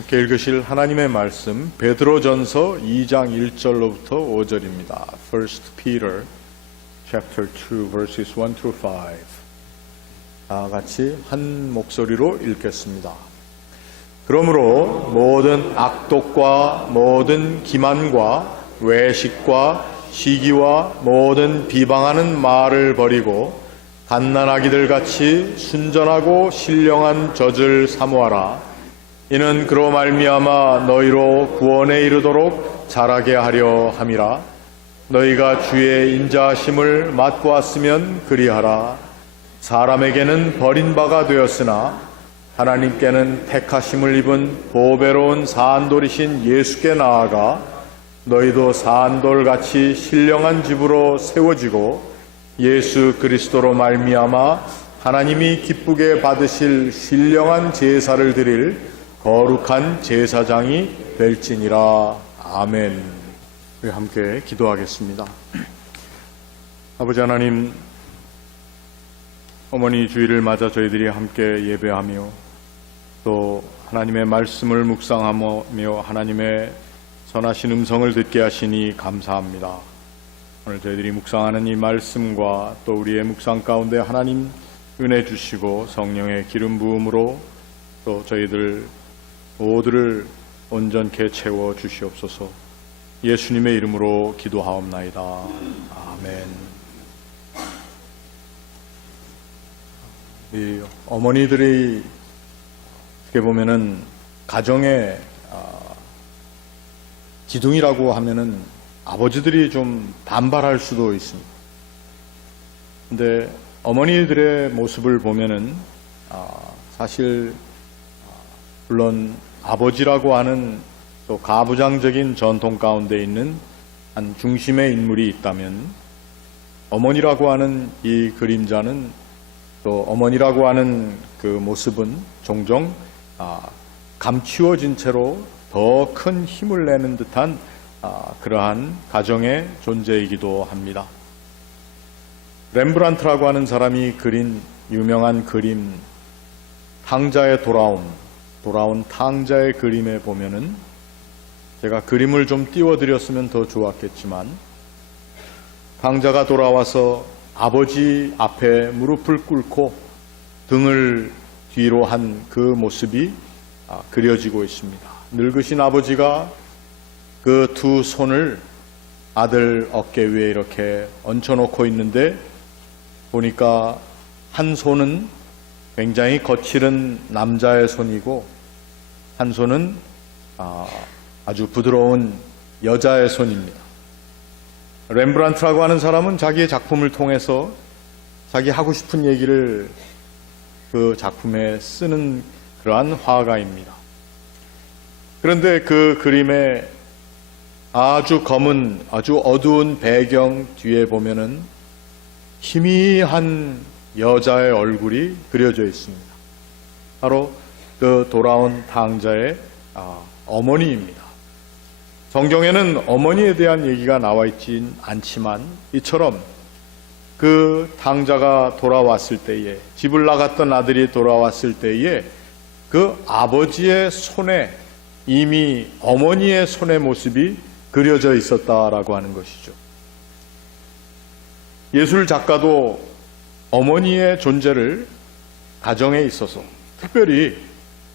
함께 읽으실 하나님의 말씀 베드로전서 2장 1절로부터 5절입니다. 1 Peter chapter 2 verses 1 through 5. 다 같이 한 목소리로 읽겠습니다. 그러므로 모든 악독과 모든 기만과 외식과 시기와 모든 비방하는 말을 버리고 갓난아기들 같이 순전하고 신령한 젖을 사모하라. 이는 그로 말미암아 너희로 구원에 이르도록 자라게 하려 함이라. 너희가 주의 인자하심을 맛보았으면 그리하라. 사람에게는 버린 바가 되었으나 하나님께는 택하심을 입은 보배로운 사안돌이신 예수께 나아가 너희도 사안돌같이 신령한 집으로 세워지고 예수 그리스도로 말미암아 하나님이 기쁘게 받으실 신령한 제사를 드릴 거룩한 제사장이 될지니라. 아멘. 우리 함께 기도하겠습니다. 아버지 하나님, 어머니 주일을 맞아 저희들이 함께 예배하며 또 하나님의 말씀을 묵상하며 하나님의 선하신 음성을 듣게 하시니 감사합니다. 오늘 저희들이 묵상하는 이 말씀과 또 우리의 묵상 가운데 하나님 은혜 주시고 성령의 기름 부음으로 또 저희들 모두를 온전케 채워 주시옵소서. 예수님의 이름으로 기도하옵나이다. 아멘. 이 어머니들이 어떻게 보면은 가정의 기둥이라고 하면은 아버지들이 좀 반발할 수도 있습니다. 근데 어머니들의 모습을 보면은 사실 물론 아버지라고 하는 또 가부장적인 전통 가운데 있는 한 중심의 인물이 있다면 어머니라고 하는 이 그림자는 또 어머니라고 하는 그 모습은 종종 감추어진 채로 더 큰 힘을 내는 듯한 그러한 가정의 존재이기도 합니다. 렘브란트라고 하는 사람이 그린 유명한 그림 탕자의 돌아온 탕자의 그림에 보면은 제가 그림을 좀 띄워드렸으면 더 좋았겠지만 탕자가 돌아와서 아버지 앞에 무릎을 꿇고 등을 뒤로 한 그 모습이 그려지고 있습니다. 늙으신 아버지가 그 두 손을 아들 어깨 위에 이렇게 얹혀놓고 있는데 보니까 한 손은 굉장히 거칠은 남자의 손이고 한 손은 아주 부드러운 여자의 손입니다. 렘브란트라고 하는 사람은 자기의 작품을 통해서 자기 하고 싶은 얘기를 그 작품에 쓰는 그러한 화가입니다. 그런데 그 그림에 아주 검은 아주 어두운 배경 뒤에 보면은 희미한 여자의 얼굴이 그려져 있습니다. 바로 그 돌아온 탕자의 어머니입니다. 성경에는 어머니에 대한 얘기가 나와 있진 않지만 이처럼 그 탕자가 돌아왔을 때에 집을 나갔던 아들이 돌아왔을 때에 그 아버지의 손에 이미 어머니의 손의 모습이 그려져 있었다라고 하는 것이죠. 예술 작가도 어머니의 존재를 가정에 있어서 특별히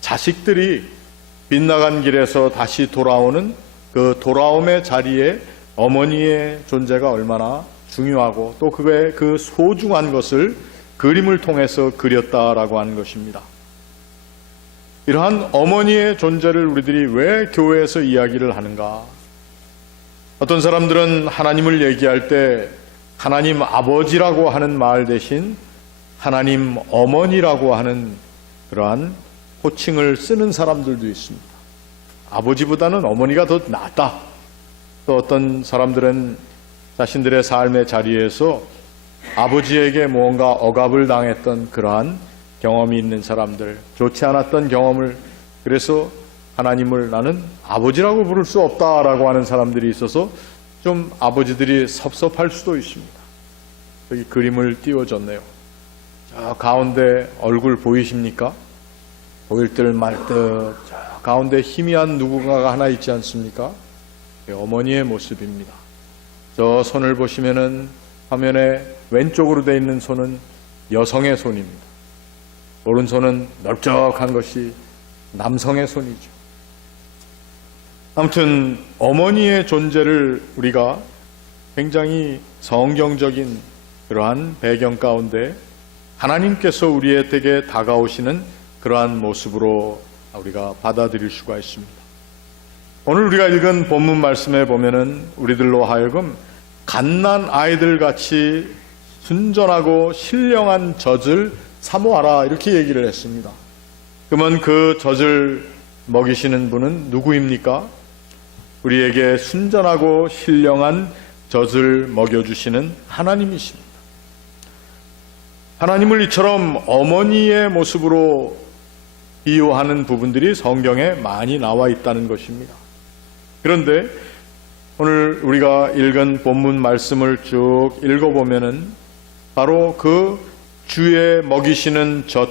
자식들이 빗나간 길에서 다시 돌아오는 그 돌아옴의 자리에 어머니의 존재가 얼마나 중요하고 또 그의 그 소중한 것을 그림을 통해서 그렸다라고 하는 것입니다. 이러한 어머니의 존재를 우리들이 왜 교회에서 이야기를 하는가? 어떤 사람들은 하나님을 얘기할 때 하나님 아버지라고 하는 말 대신 하나님 어머니라고 하는 그러한 호칭을 쓰는 사람들도 있습니다. 아버지보다는 어머니가 더 낫다. 또 어떤 사람들은 자신들의 삶의 자리에서 아버지에게 무언가 억압을 당했던 그러한 경험이 있는 사람들, 좋지 않았던 경험을, 그래서 하나님을 나는 아버지라고 부를 수 없다라고 하는 사람들이 있어서 좀 아버지들이 섭섭할 수도 있습니다. 여기 그림을 띄워줬네요. 저 가운데 얼굴 보이십니까? 보일 듯 말 듯 저 가운데 희미한 누군가가 하나 있지 않습니까? 어머니의 모습입니다. 저 손을 보시면은 화면에 왼쪽으로 되어 있는 손은 여성의 손입니다. 오른손은 넓적한 것이 남성의 손이죠. 아무튼 어머니의 존재를 우리가 굉장히 성경적인 그러한 배경 가운데 하나님께서 우리에게 다가오시는 그러한 모습으로 우리가 받아들일 수가 있습니다. 오늘 우리가 읽은 본문 말씀에 보면은 우리들로 하여금 갓난 아이들 같이 순전하고 신령한 젖을 사모하라 이렇게 얘기를 했습니다. 그러면 그 젖을 먹이시는 분은 누구입니까? 우리에게 순전하고 신령한 젖을 먹여주시는 하나님이십니다. 하나님을 이처럼 어머니의 모습으로 비유하는 부분들이 성경에 많이 나와 있다는 것입니다. 그런데 오늘 우리가 읽은 본문 말씀을 쭉 읽어보면은 바로 그 주의 먹이시는 젖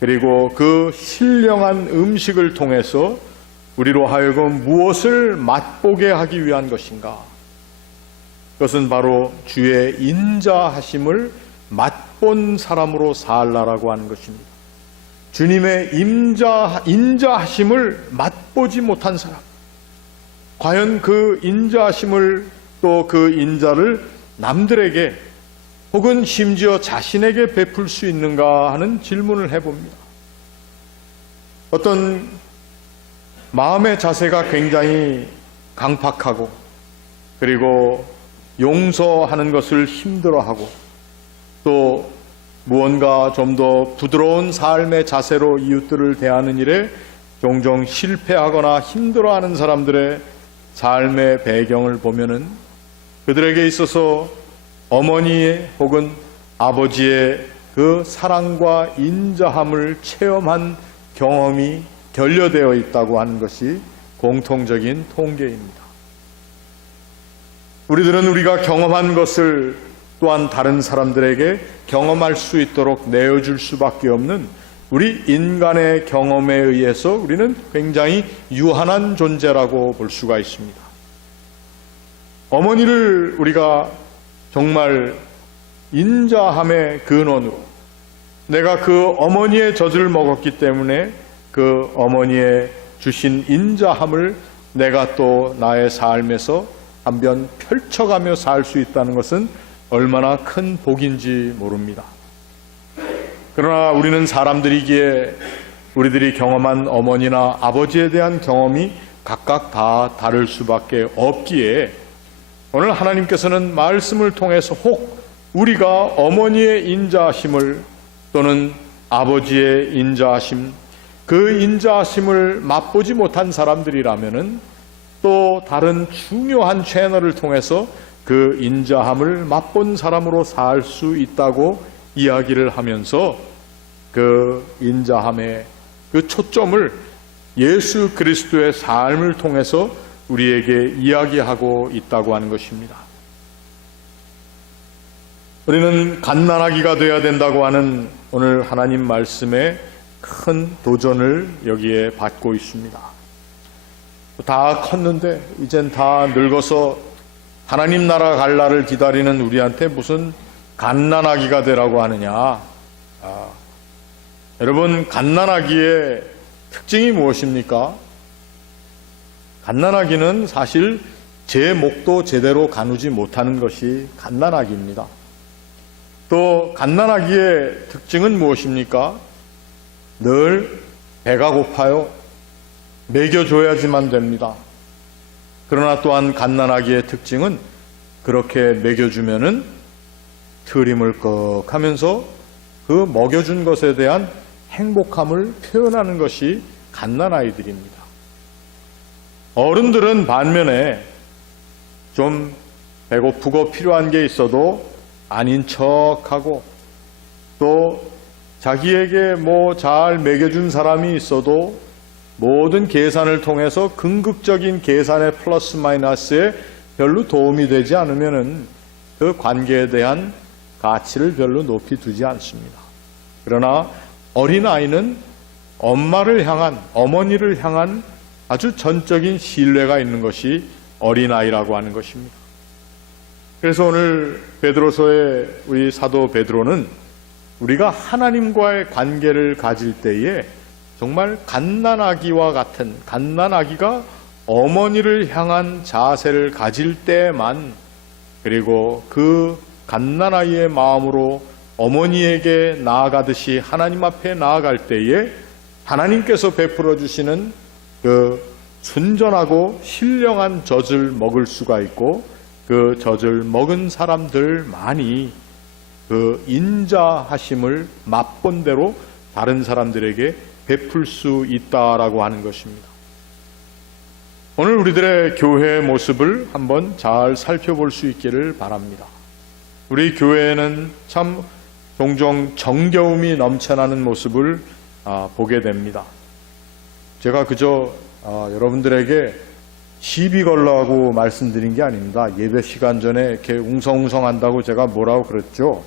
그리고 그 신령한 음식을 통해서 우리로 하여금 무엇을 맛보게 하기 위한 것인가? 그것은 바로 주의 인자하심을 맛본 사람으로 살라라고 하는 것입니다. 주님의 인자하심을 맛보지 못한 사람, 과연 그 인자하심을 또 그 인자를 남들에게 혹은 심지어 자신에게 베풀 수 있는가 하는 질문을 해봅니다. 어떤 마음의 자세가 굉장히 강팍하고 그리고 용서하는 것을 힘들어하고 또 무언가 좀 더 부드러운 삶의 자세로 이웃들을 대하는 일에 종종 실패하거나 힘들어하는 사람들의 삶의 배경을 보면은 그들에게 있어서 어머니의 혹은 아버지의 그 사랑과 인자함을 체험한 경험이 결여되어 있다고 하는 것이 공통적인 통계입니다. 우리들은 우리가 경험한 것을 또한 다른 사람들에게 경험할 수 있도록 내어줄 수밖에 없는 우리 인간의 경험에 의해서 우리는 굉장히 유한한 존재라고 볼 수가 있습니다. 어머니를 우리가 정말 인자함의 근원으로 내가 그 어머니의 젖을 먹었기 때문에 그 어머니의 주신 인자함을 내가 또 나의 삶에서 한번 펼쳐가며 살 수 있다는 것은 얼마나 큰 복인지 모릅니다. 그러나 우리는 사람들이기에 우리들이 경험한 어머니나 아버지에 대한 경험이 각각 다 다를 수밖에 없기에 오늘 하나님께서는 말씀을 통해서 혹 우리가 어머니의 인자하심을 또는 아버지의 인자하심, 그 인자하심을 맛보지 못한 사람들이라면은 또 다른 중요한 채널을 통해서 그 인자함을 맛본 사람으로 살 수 있다고 이야기를 하면서 그 인자함의 그 초점을 예수 그리스도의 삶을 통해서 우리에게 이야기하고 있다고 하는 것입니다. 우리는 갓난아기가 되어야 된다고 하는 오늘 하나님 말씀에 큰 도전을 여기에 받고 있습니다. 다 컸는데 이젠 다 늙어서 하나님 나라 갈 날을 기다리는 우리한테 무슨 갓난아기가 되라고 하느냐. 여러분, 갓난아기의 특징이 무엇입니까? 갓난아기는 사실 제 목도 제대로 가누지 못하는 것이 갓난아기입니다. 또 갓난아기의 특징은 무엇입니까? 늘 배가 고파요. 먹여줘야지만 됩니다. 그러나 또한 갓난아기의 특징은 그렇게 먹여주면은 트림을꺽 하면서 그 먹여준 것에 대한 행복함을 표현하는 것이 갓난아이들입니다. 어른들은 반면에 좀 배고프고 필요한 게 있어도 아닌 척하고 또 자기에게 뭐 잘 먹여준 사람이 있어도 모든 계산을 통해서 궁극적인 계산의 플러스 마이너스에 별로 도움이 되지 않으면은 그 관계에 대한 가치를 별로 높이 두지 않습니다. 그러나 어린아이는 엄마를 향한, 어머니를 향한 아주 전적인 신뢰가 있는 것이 어린아이라고 하는 것입니다. 그래서 오늘 베드로서의 우리 사도 베드로는 우리가 하나님과의 관계를 가질 때에 정말 갓난아기와 같은, 갓난아기가 어머니를 향한 자세를 가질 때만, 그리고 그 갓난아이의 마음으로 어머니에게 나아가듯이 하나님 앞에 나아갈 때에 하나님께서 베풀어 주시는 그 순전하고 신령한 젖을 먹을 수가 있고, 그 젖을 먹은 사람들만이 그 인자하심을 맛본 대로 다른 사람들에게 베풀 수 있다라고 하는 것입니다. 오늘 우리들의 교회의 모습을 한번 잘 살펴볼 수 있기를 바랍니다. 우리 교회에는 참 종종 정겨움이 넘쳐나는 모습을 보게 됩니다. 제가 그저 여러분들에게 시비 걸라고 말씀드린 게 아닙니다. 예배 시간 전에 이렇게 웅성웅성 한다고 제가 뭐라고 그랬죠?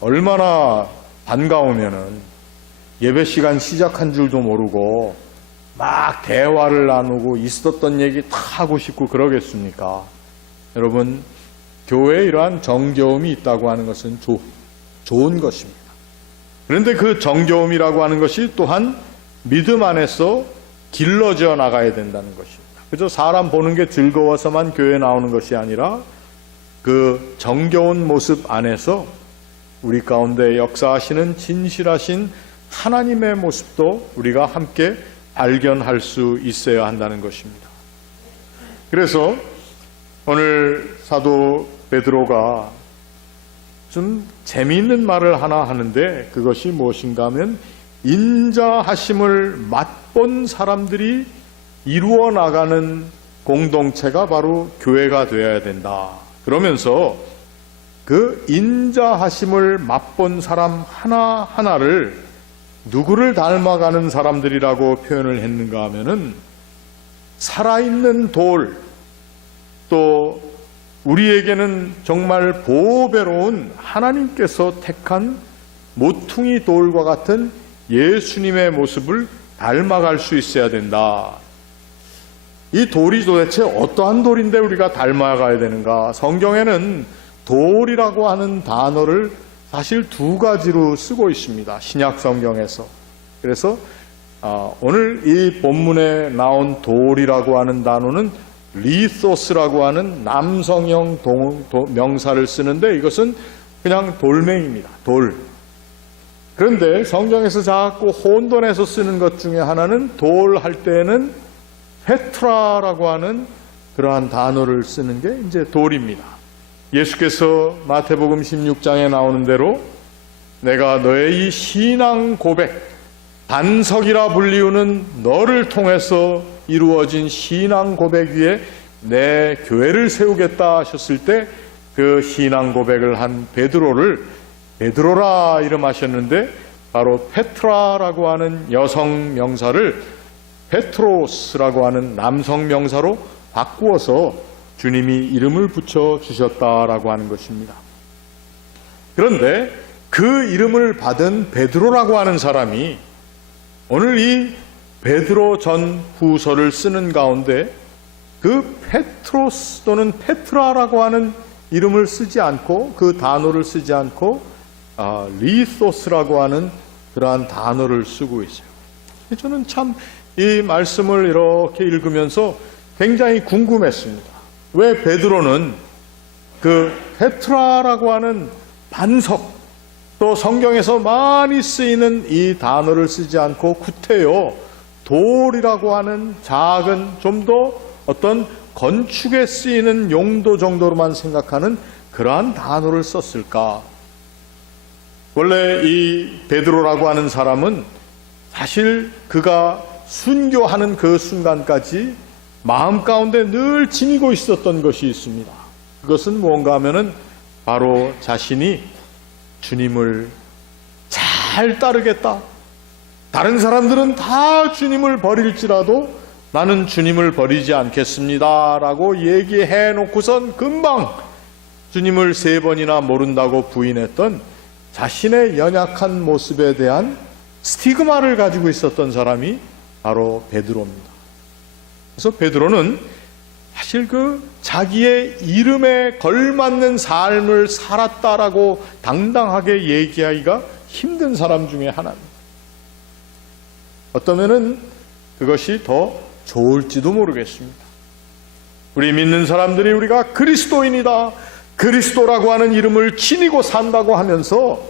얼마나 반가우면은 예배 시간 시작한 줄도 모르고 막 대화를 나누고 있었던 얘기 다 하고 싶고 그러겠습니까? 여러분, 교회에 이러한 정겨움이 있다고 하는 것은 좋은 것입니다. 그런데 그 정겨움이라고 하는 것이 또한 믿음 안에서 길러져 나가야 된다는 것입니다. 그저 사람 보는 게 즐거워서만 교회에 나오는 것이 아니라 그 정겨운 모습 안에서 우리 가운데 역사하시는 진실하신 하나님의 모습도 우리가 함께 발견할 수 있어야 한다는 것입니다. 그래서 오늘 사도 베드로가 좀 재미있는 말을 하나 하는데, 그것이 무엇인가 하면 인자하심을 맛본 사람들이 이루어 나가는 공동체가 바로 교회가 되어야 된다. 그러면서 그 인자하심을 맛본 사람 하나하나를 누구를 닮아가는 사람들이라고 표현을 했는가 하면은 살아있는 돌, 또 우리에게는 정말 보배로운 하나님께서 택한 모퉁이 돌과 같은 예수님의 모습을 닮아갈 수 있어야 된다. 이 돌이 도대체 어떠한 돌인데 우리가 닮아가야 되는가? 성경에는 돌이라고 하는 단어를 사실 두 가지로 쓰고 있습니다. 신약 성경에서. 그래서 오늘 이 본문에 나온 돌이라고 하는 단어는 리소스라고 하는 남성형 명사를 쓰는데, 이것은 그냥 돌멩이입니다. 돌. 그런데 성경에서 자꾸 혼돈해서 쓰는 것 중에 하나는 돌 할 때는 페트라라고 하는 그러한 단어를 쓰는 게 이제 돌입니다. 예수께서 마태복음 16장에 나오는 대로 내가 너의 이 신앙 고백, 반석이라 불리우는 너를 통해서 이루어진 신앙 고백 위에 내 교회를 세우겠다 하셨을 때 그 신앙 고백을 한 베드로를 베드로라 이름하셨는데, 바로 페트라라고 하는 여성 명사를 페트로스라고 하는 남성 명사로 바꾸어서 주님이 이름을 붙여주셨다라고 하는 것입니다. 그런데 그 이름을 받은 베드로라고 하는 사람이 오늘 이 베드로 전 후서를 쓰는 가운데 그 페트로스 또는 페트라라고 하는 이름을 쓰지 않고, 그 단어를 쓰지 않고 리소스라고 하는 그러한 단어를 쓰고 있어요. 저는 참 이 말씀을 이렇게 읽으면서 굉장히 궁금했습니다. 왜 베드로는 그 페트라라고 하는 반석, 또 성경에서 많이 쓰이는 이 단어를 쓰지 않고 구태여 돌이라고 하는 작은, 좀 더 어떤 건축에 쓰이는 용도 정도로만 생각하는 그러한 단어를 썼을까? 원래 이 베드로라고 하는 사람은 사실 그가 순교하는 그 순간까지 마음 가운데 늘 지니고 있었던 것이 있습니다. 그것은 무언가 하면은 바로 자신이 주님을 잘 따르겠다. 다른 사람들은 다 주님을 버릴지라도 나는 주님을 버리지 않겠습니다 라고 얘기해 놓고선 금방 주님을 3번이나 모른다고 부인했던 자신의 연약한 모습에 대한 스티그마를 가지고 있었던 사람이 바로 베드로입니다. 그래서 베드로는 사실 자기의 이름에 걸맞는 삶을 살았다라고 당당하게 얘기하기가 힘든 사람 중에 하나입니다. 어쩌면은 그것이 더 좋을지도 모르겠습니다. 우리 믿는 사람들이 우리가 그리스도인이다, 그리스도라고 하는 이름을 지니고 산다고 하면서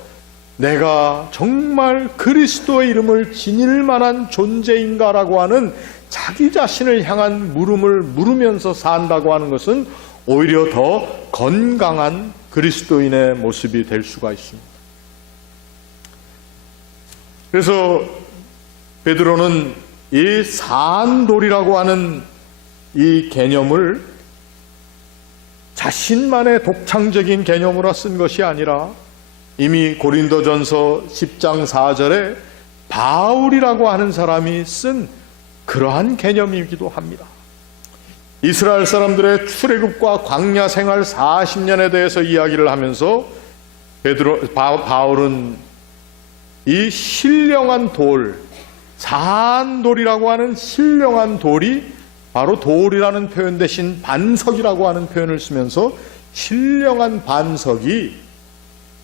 내가 정말 그리스도의 이름을 지닐 만한 존재인가라고 하는 자기 자신을 향한 물음을 물으면서 산다고 하는 것은 오히려 더 건강한 그리스도인의 모습이 될 수가 있습니다. 그래서 베드로는 이 산돌이라고 하는 이 개념을 자신만의 독창적인 개념으로 쓴 것이 아니라 이미 고린도전서 10장 4절에 바울이라고 하는 사람이 쓴 그러한 개념이기도 합니다. 이스라엘 사람들의 출애굽과 광야 생활 40년에 대해서 이야기를 하면서 바울은 이 신령한 돌, 산돌이라고 하는 신령한 돌이 바로 돌이라는 표현 대신 반석이라고 하는 표현을 쓰면서 신령한 반석이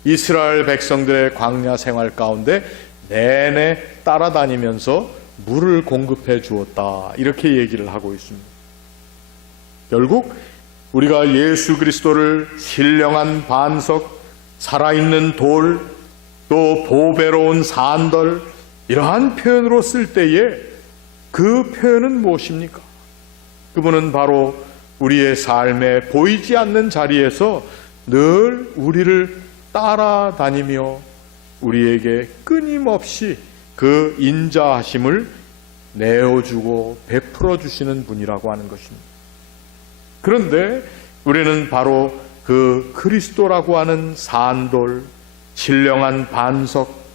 이스라엘 백성들의 광야 생활 가운데 내내 따라다니면서 물을 공급해 주었다, 이렇게 얘기를 하고 있습니다. 결국 우리가 예수 그리스도를 신령한 반석, 살아있는 돌, 또 보배로운 산돌, 이러한 표현으로 쓸 때에 그 표현은 무엇입니까? 그분은 바로 우리의 삶에 보이지 않는 자리에서 늘 우리를 따라다니며 우리에게 끊임없이 그 인자하심을 내어주고 베풀어 주시는 분이라고 하는 것입니다. 그런데 우리는 바로 그 그리스도라고 하는 산돌, 신령한 반석,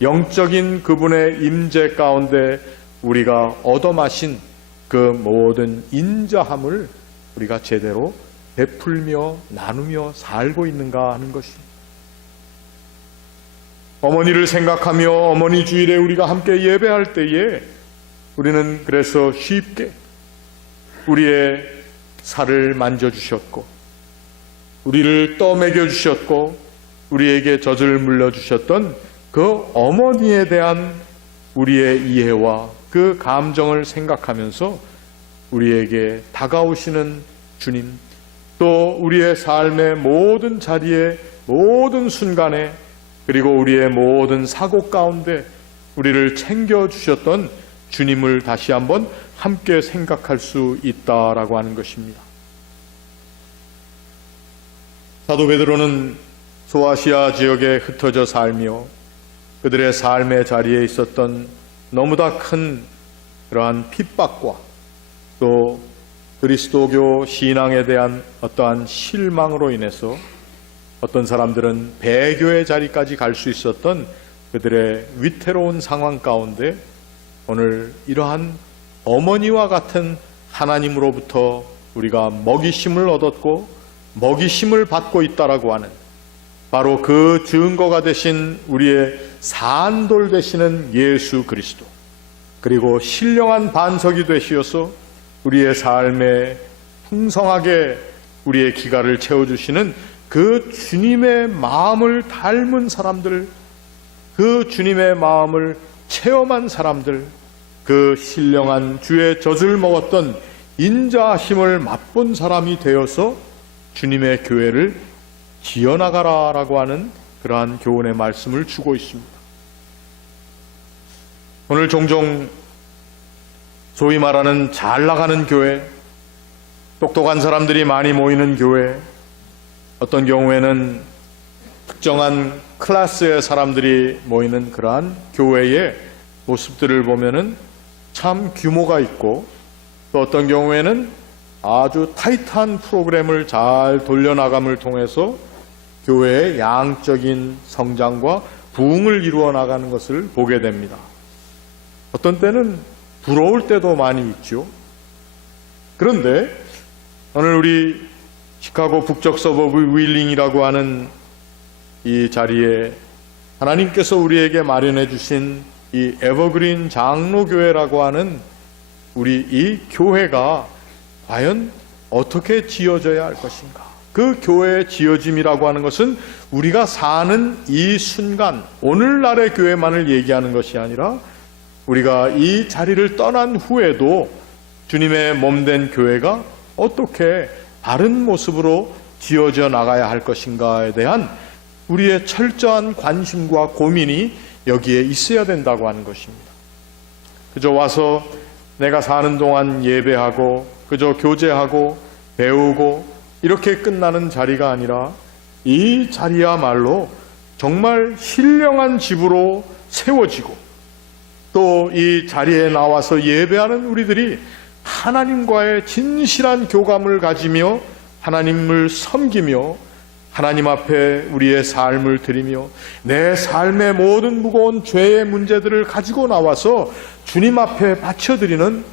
영적인 그분의 임재 가운데 우리가 얻어마신 그 모든 인자함을 우리가 제대로 베풀며 나누며 살고 있는가 하는 것입니다. 어머니를 생각하며 어머니 주일에 우리가 함께 예배할 때에 우리는 그래서 쉽게 우리의 살을 만져주셨고 우리를 떠먹여 주셨고 우리에게 젖을 물려주셨던 그 어머니에 대한 우리의 이해와 그 감정을 생각하면서 우리에게 다가오시는 주님, 또 우리의 삶의 모든 자리에 모든 순간에 그리고 우리의 모든 사고 가운데 우리를 챙겨주셨던 주님을 다시 한번 함께 생각할 수 있다라고 하는 것입니다. 사도 베드로는 소아시아 지역에 흩어져 살며 그들의 삶의 자리에 있었던 너무나 큰 그러한 핍박과 또 그리스도교 신앙에 대한 어떠한 실망으로 인해서 어떤 사람들은 배교의 자리까지 갈 수 있었던 그들의 위태로운 상황 가운데 오늘 이러한 어머니와 같은 하나님으로부터 우리가 먹이심을 얻었고 먹이심을 받고 있다라고 하는 바로 그 증거가 되신 우리의 산돌 되시는 예수 그리스도, 그리고 신령한 반석이 되시어서 우리의 삶에 풍성하게 우리의 기갈을 채워주시는 그 주님의 마음을 닮은 사람들, 그 주님의 마음을 체험한 사람들, 그 신령한 주의 젖을 먹었던 인자하심을 맛본 사람이 되어서 주님의 교회를 지어나가라라고 하는 그러한 교훈의 말씀을 주고 있습니다. 오늘 종종 소위 말하는 잘 나가는 교회, 똑똑한 사람들이 많이 모이는 교회, 어떤 경우에는 특정한 클래스의 사람들이 모이는 그러한 교회의 모습들을 보면은 참 규모가 있고 또 어떤 경우에는 아주 타이트한 프로그램을 잘 돌려나감을 통해서 교회의 양적인 성장과 부흥을 이루어 나가는 것을 보게 됩니다. 어떤 때는 부러울 때도 많이 있죠. 그런데 오늘 우리 시카고 북쪽 서버브 윌링이라고 하는 이 자리에 하나님께서 우리에게 마련해 주신 이 에버그린 장로교회라고 하는 우리 이 교회가 과연 어떻게 지어져야 할 것인가? 그 교회의 지어짐이라고 하는 것은 우리가 사는 이 순간, 오늘날의 교회만을 얘기하는 것이 아니라 우리가 이 자리를 떠난 후에도 주님의 몸된 교회가 어떻게 바른 모습으로 지어져 나가야 할 것인가에 대한 우리의 철저한 관심과 고민이 여기에 있어야 된다고 하는 것입니다. 그저 와서 내가 사는 동안 예배하고 그저 교제하고 배우고 이렇게 끝나는 자리가 아니라 이 자리야말로 정말 신령한 집으로 세워지고 또 이 자리에 나와서 예배하는 우리들이 하나님과의 진실한 교감을 가지며 하나님을 섬기며 하나님 앞에 우리의 삶을 드리며 내 삶의 모든 무거운 죄의 문제들을 가지고 나와서 주님 앞에 바쳐드리는,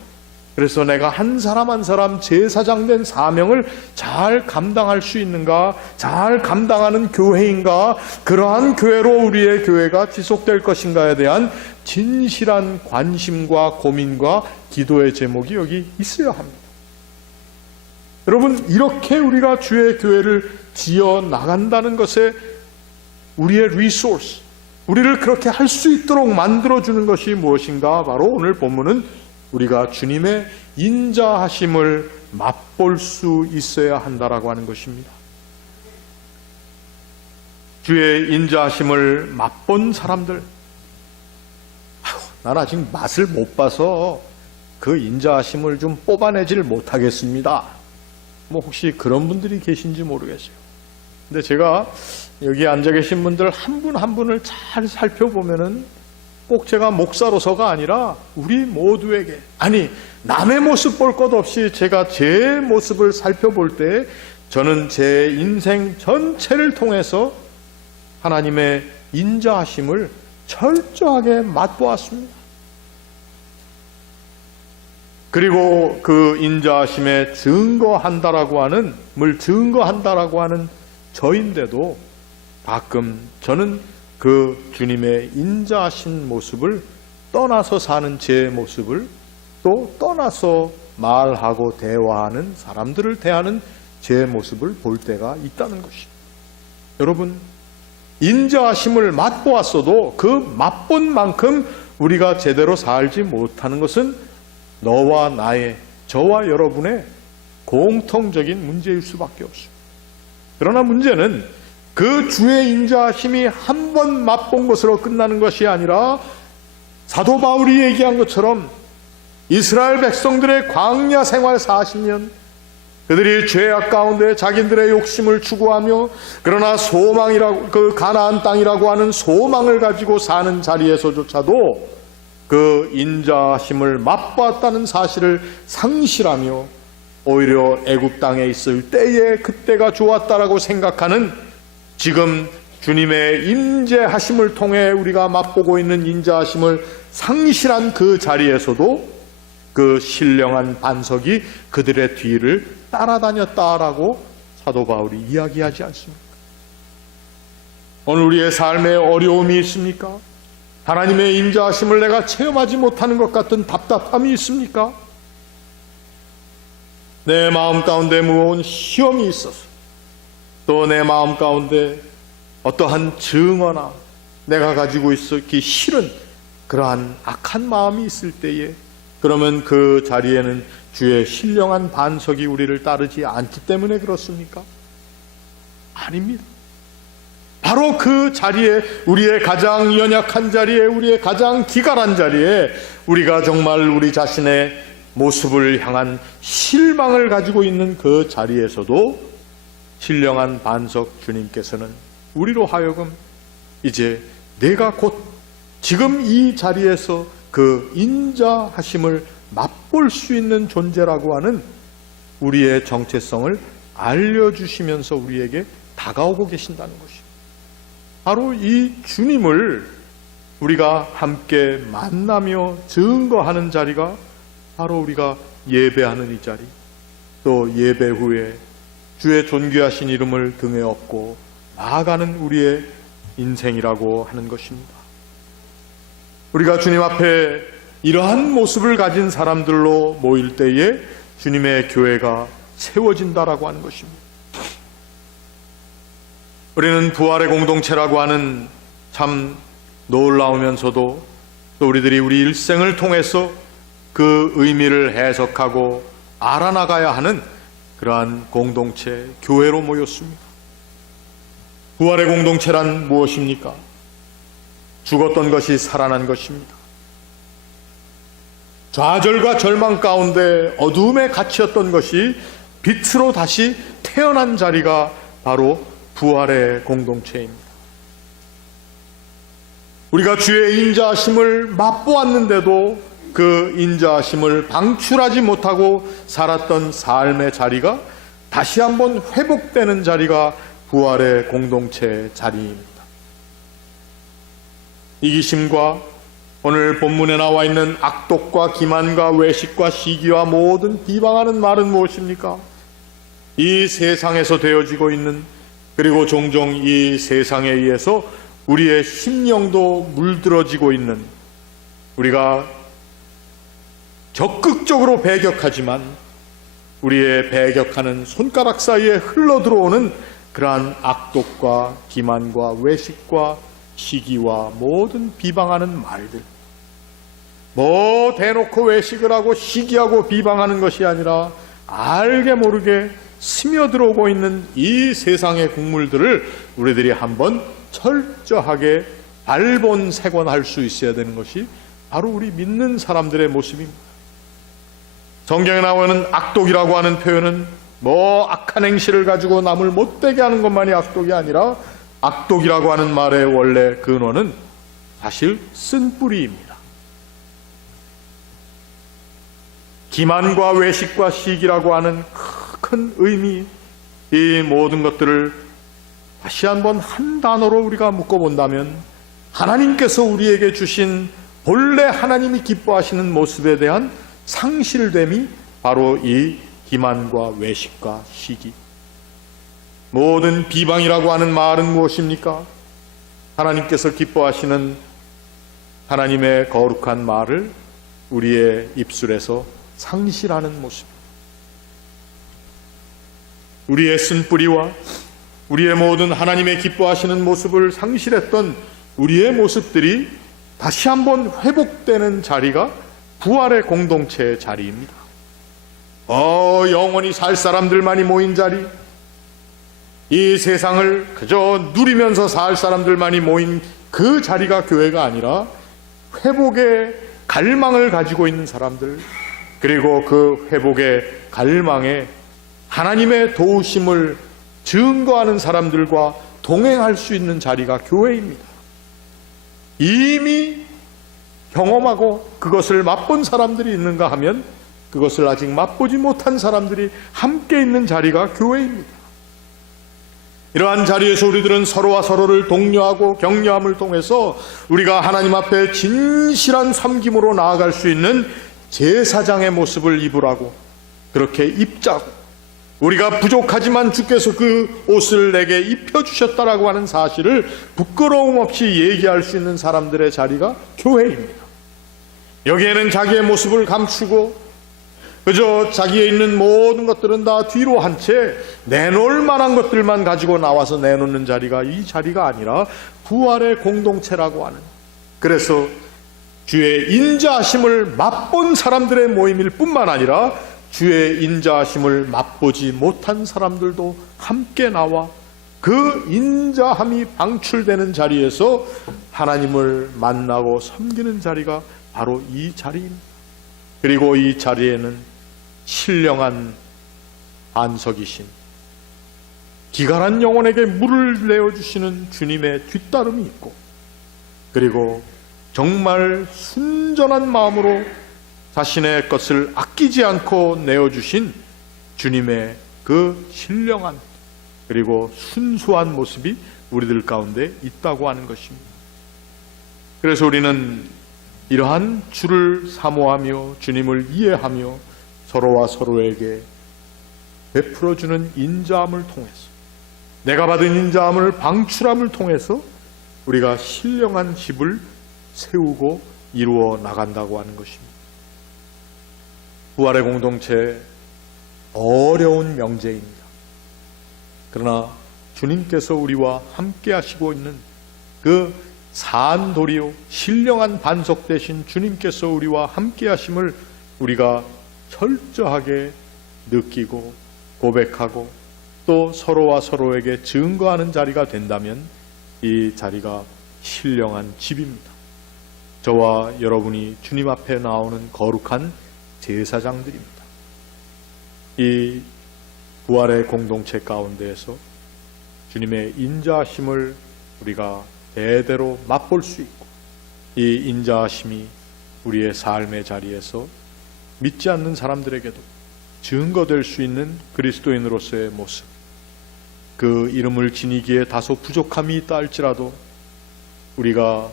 그래서 내가 한 사람 한 사람 제사장 된 사명을 잘 감당할 수 있는가, 잘 감당하는 교회인가, 그러한 교회로 우리의 교회가 지속될 것인가에 대한 진실한 관심과 고민과 기도의 제목이 여기 있어야 합니다. 여러분, 이렇게 우리가 주의 교회를 지어 나간다는 것에 우리의 리소스, 우리를 그렇게 할 수 있도록 만들어주는 것이 무엇인가? 바로 오늘 본문은 우리가 주님의 인자하심을 맛볼 수 있어야 한다라고 하는 것입니다. 주의 인자하심을 맛본 사람들, 난 아직 맛을 못 봐서 그 인자하심을 좀 뽑아내질 못하겠습니다. 뭐 혹시 그런 분들이 계신지 모르겠어요. 근데 제가 여기 앉아 계신 분들 한 분 한 분을 잘 살펴보면은 꼭 제가 목사로서가 아니라 우리 모두에게, 아니 남의 모습 볼 것 없이 제가 제 모습을 살펴볼 때 저는 제 인생 전체를 통해서 하나님의 인자하심을 철저하게 맛보았습니다. 그리고 그 인자하심에 증거한다라고 하는 저인데도 가끔 저는 그 주님의 인자하신 모습을 떠나서 사는 제 모습을, 또 떠나서 말하고 대화하는 사람들을 대하는 제 모습을 볼 때가 있다는 것입니다. 여러분, 인자하심을 맛보았어도 그 맛본 만큼 우리가 제대로 살지 못하는 것은 너와 나의, 저와 여러분의 공통적인 문제일 수밖에 없습니다. 그러나 문제는 그 주의 인자하심이 한 번 맛본 것으로 끝나는 것이 아니라 사도 바울이 얘기한 것처럼 이스라엘 백성들의 광야 생활 40년, 그들이 죄악 가운데 자기들의 욕심을 추구하며 그러나 소망이라고, 그 가나안 땅이라고 하는 소망을 가지고 사는 자리에서조차도 그 인자하심을 맛보았다는 사실을 상실하며 오히려 애굽 땅에 있을 때에 그때가 좋았다라고 생각하는, 지금 주님의 임재하심을 통해 우리가 맛보고 있는 인자하심을 상실한 그 자리에서도 그 신령한 반석이 그들의 뒤를 따라다녔다라고 사도 바울이 이야기하지 않습니까? 오늘 우리의 삶에 어려움이 있습니까? 하나님의 인자하심을 내가 체험하지 못하는 것 같은 답답함이 있습니까? 내 마음 가운데 무거운 시험이 있어서, 또 내 마음 가운데 어떠한 증오나 내가 가지고 있기 싫은 그러한 악한 마음이 있을 때에, 그러면 그 자리에는 주의 신령한 반석이 우리를 따르지 않기 때문에 그렇습니까? 아닙니다. 바로 그 자리에, 우리의 가장 연약한 자리에, 우리의 가장 기갈한 자리에 우리가 정말 우리 자신의 모습을 향한 실망을 가지고 있는 그 자리에서도 신령한 반석 주님께서는 우리로 하여금 이제 내가 곧 지금 이 자리에서 그 인자하심을 맛볼 수 있는 존재라고 하는 우리의 정체성을 알려주시면서 우리에게 다가오고 계신다는 것입니다. 바로 이 주님을 우리가 함께 만나며 증거하는 자리가 바로 우리가 예배하는 이 자리, 또 예배 후에 주의 존귀하신 이름을 등에 업고 나아가는 우리의 인생이라고 하는 것입니다. 우리가 주님 앞에 이러한 모습을 가진 사람들로 모일 때에 주님의 교회가 세워진다라고 하는 것입니다. 우리는 부활의 공동체라고 하는 참 놀라우면서도 또 우리들이 우리 일생을 통해서 그 의미를 해석하고 알아나가야 하는 그러한 공동체, 교회로 모였습니다. 부활의 공동체란 무엇입니까? 죽었던 것이 살아난 것입니다. 좌절과 절망 가운데 어두움에 갇혔던 것이 빛으로 다시 태어난 자리가 바로 부활의 공동체입니다. 우리가 주의 인자하심을 맛보았는데도 그 인자하심을 방출하지 못하고 살았던 삶의 자리가 다시 한번 회복되는 자리가 부활의 공동체 자리입니다. 이기심과 오늘 본문에 나와 있는 악독과 기만과 외식과 시기와 모든 비방하는 말은 무엇입니까? 이 세상에서 되어지고 있는, 그리고 종종 이 세상에 의해서 우리의 심령도 물들어지고 있는, 우리가 적극적으로 배격하지만 우리의 배격하는 손가락 사이에 흘러들어오는 그러한 악독과 기만과 외식과 시기와 모든 비방하는 말들, 대놓고 외식을 하고 시기하고 비방하는 것이 아니라 알게 모르게 스며들어오고 있는 이 세상의 국물들을 우리들이 한번 철저하게 발본색원할 수 있어야 되는 것이 바로 우리 믿는 사람들의 모습입니다. 성경에 나오는 악독이라고 하는 표현은 악한 행실을 가지고 남을 못되게 하는 것만이 악독이 아니라, 악독이라고 하는 말의 원래 근원은 사실 쓴뿌리입니다. 기만과 외식과 시기라고 하는 큰 의미, 이 모든 것들을 다시 한번 한 단어로 우리가 묶어본다면, 하나님께서 우리에게 주신 본래 하나님이 기뻐하시는 모습에 대한 상실됨이 바로 이 기만과 외식과 시기. 모든 비방이라고 하는 말은 무엇입니까? 하나님께서 기뻐하시는 하나님의 거룩한 말을 우리의 입술에서 상실하는 모습. 우리의 쓴뿌리와 우리의 모든 하나님의 기뻐하시는 모습을 상실했던 우리의 모습들이 다시 한번 회복되는 자리가 부활의 공동체의 자리입니다. 영원히 살 사람들만이 모인 자리, 이 세상을 그저 누리면서 살 사람들만이 모인 그 자리가 교회가 아니라, 회복의 갈망을 가지고 있는 사람들, 그리고 그 회복의 갈망에 하나님의 도우심을 증거하는 사람들과 동행할 수 있는 자리가 교회입니다. 이미 경험하고 그것을 맛본 사람들이 있는가 하면, 그것을 아직 맛보지 못한 사람들이 함께 있는 자리가 교회입니다. 이러한 자리에서 우리들은 서로와 서로를 독려하고 격려함을 통해서 우리가 하나님 앞에 진실한 섬김으로 나아갈 수 있는 제사장의 모습을 입으라고, 그렇게 입자고, 우리가 부족하지만 주께서 그 옷을 내게 입혀주셨다라고 하는 사실을 부끄러움 없이 얘기할 수 있는 사람들의 자리가 교회입니다. 여기에는 자기의 모습을 감추고 그저 자기에 있는 모든 것들은 다 뒤로 한 채 내놓을 만한 것들만 가지고 나와서 내놓는 자리가 이 자리가 아니라 부활의 공동체라고 하는, 그래서 주의 인자하심을 맛본 사람들의 모임일 뿐만 아니라 주의 인자하심을 맛보지 못한 사람들도 함께 나와 그 인자함이 방출되는 자리에서 하나님을 만나고 섬기는 자리가 바로 이 자리입니다. 그리고 이 자리에는 신령한 안석이신, 기갈한 영혼에게 물을 내어주시는 주님의 뒤따름이 있고, 그리고 정말 순전한 마음으로 자신의 것을 아끼지 않고 내어주신 주님의 그 신령한 그리고 순수한 모습이 우리들 가운데 있다고 하는 것입니다. 그래서 우리는 이러한 주를 사모하며 주님을 이해하며 서로와 서로에게 베풀어주는 인자함을 통해서, 내가 받은 인자함을 방출함을 통해서 우리가 신령한 집을 세우고 이루어 나간다고 하는 것입니다. 부활의 공동체, 어려운 명제입니다. 그러나 주님께서 우리와 함께 하시고 있는 그 산도리요 신령한 반석 대신 주님께서 우리와 함께 하심을 우리가 철저하게 느끼고 고백하고 또 서로와 서로에게 증거하는 자리가 된다면 이 자리가 신령한 집입니다. 저와 여러분이 주님 앞에 나오는 거룩한 제사장들입니다. 이 부활의 공동체 가운데에서 주님의 인자하심을 우리가 대대로 맛볼 수 있고 이 인자하심이 우리의 삶의 자리에서 믿지 않는 사람들에게도 증거될 수 있는 그리스도인으로서의 모습, 그 이름을 지니기에 다소 부족함이 있다 할지라도 우리가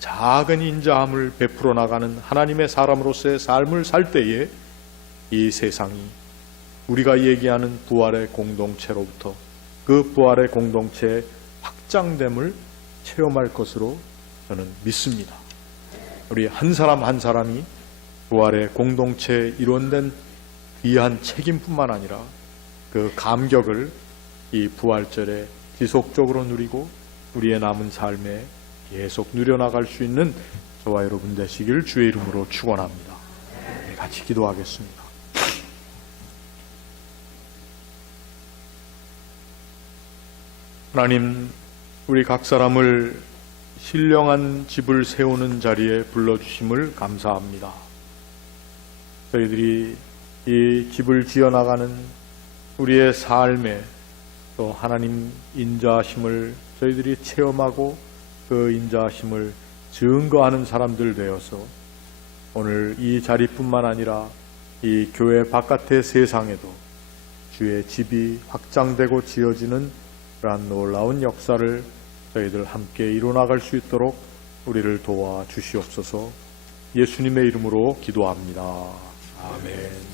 작은 인자함을 베풀어 나가는 하나님의 사람으로서의 삶을 살 때에 이 세상이 우리가 얘기하는 부활의 공동체로부터 그 부활의 공동체의 확장됨을 체험할 것으로 저는 믿습니다. 우리 한 사람 한 사람이 부활의 공동체에 일원된 귀한 책임뿐만 아니라 그 감격을 이 부활절에 지속적으로 누리고 우리의 남은 삶에 계속 누려나갈 수 있는 저와 여러분 되시길 주의 이름으로 축원합니다. 우리 같이 기도하겠습니다. 하나님, 우리 각 사람을 신령한 집을 세우는 자리에 불러주심을 감사합니다. 저희들이 이 집을 지어나가는 우리의 삶에 또 하나님 인자하심을 저희들이 체험하고 그 인자하심을 증거하는 사람들 되어서 오늘 이 자리뿐만 아니라 이 교회 바깥의 세상에도 주의 집이 확장되고 지어지는 그러한 놀라운 역사를 저희들 함께 이뤄나갈 수 있도록 우리를 도와주시옵소서. 예수님의 이름으로 기도합니다. 아멘.